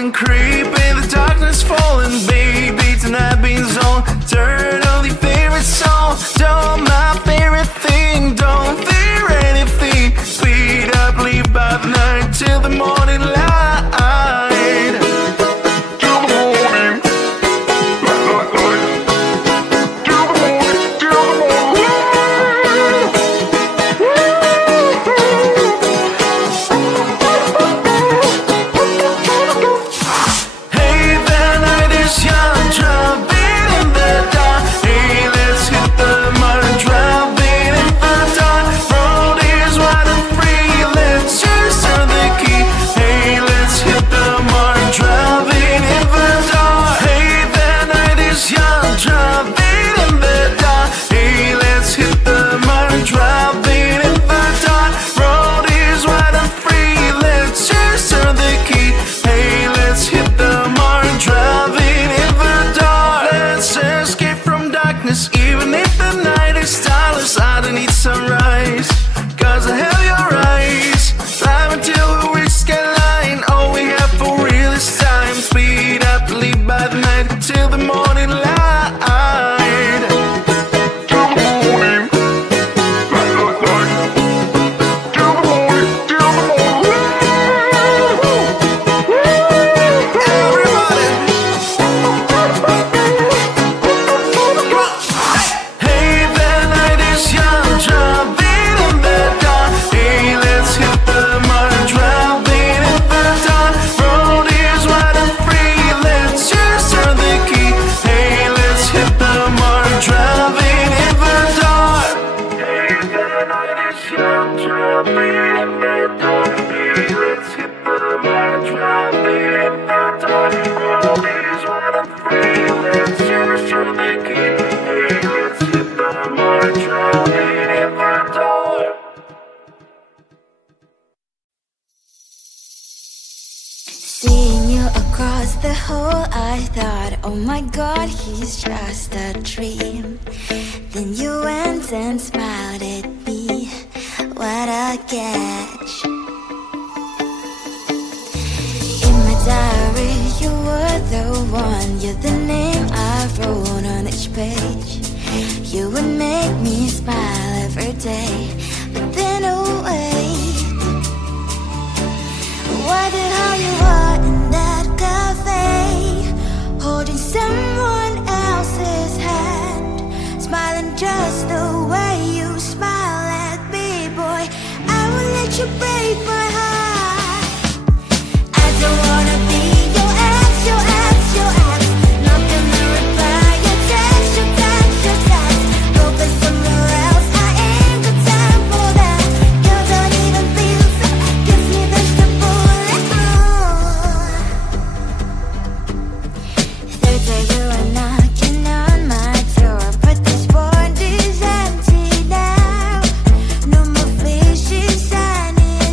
and creep in the darkness falling, baby. Tonight being on, turn on the favorite song. Don't my favorite thing, don't fear anything. Speed up, leave by the night till the morning light. Even if the night is starless, I don't need sunrise, 'cause I have your eyes. Climb until we reach skyline. All we have for real is time. Speed up, leave by the night till the morning light. Seeing you across the hall, I thought, oh my God, he's just a dream. Then you went and smiled at me. What a catch. In my diary, you were the one. You're the name I wrote on each page. You would make me smile every day. But then, oh wait, why the hell you are in that cafe, holding someone else's hand, smiling just the way you smile at me, boy. I will let you break my heart. I don't wanna be your ex, your ex, your ex. Not gonna reply your text, your text, your text. Go back somewhere else, I ain't got time for that. You don't even feel so, gives me vegetable. Third day you are knocking on my door, but this board is empty now. No more fishes signing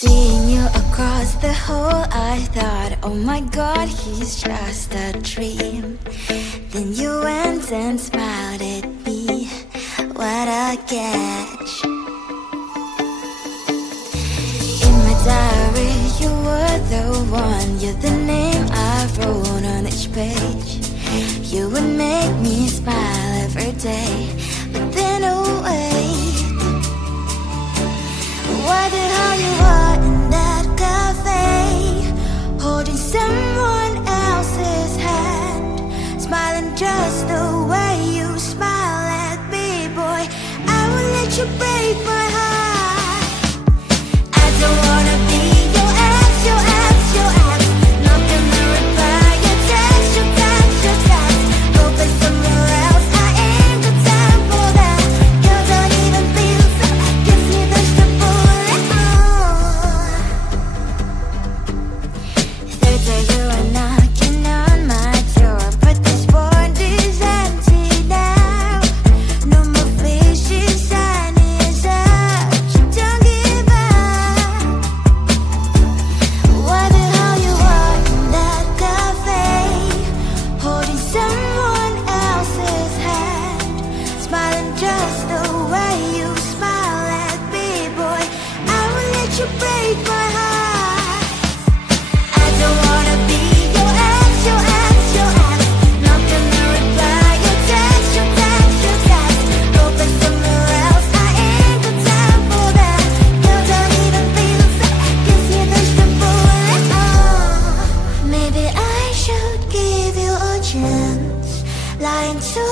Seeing you across the hall, I thought, oh my God, he's just a dream. Then you went and smiled at me. What a catch. In my diary, you were the one. You're the name I wrote on each page. You would make me smile every day. But then, oh wait, why did how you are in that cafe, holding someone else's hand, smiling just the way you smile at me, boy. I will let you break my heart. I don't wanna be your ex, your ex, your ex. Not gonna reply your text, your text, your text. Go play somewhere else, I ain't got time for that. Girl, don't even feel so, gives me vegetable. Third day you are knocking on my door, but this board is empty now. No more faces, sign is up. You don't give up. Why the hell you are in that cafe, holding someone else's hand, smiling just the way you smile at me, boy. I will let you break my heart. I don't wanna be your ex, your ex, your ex. Not gonna reply your text, your text, your text. Go play somewhere else, I ain't got time for that. Girl, don't even feel so, gives me vegetable. Maybe I should give you a chance, lying to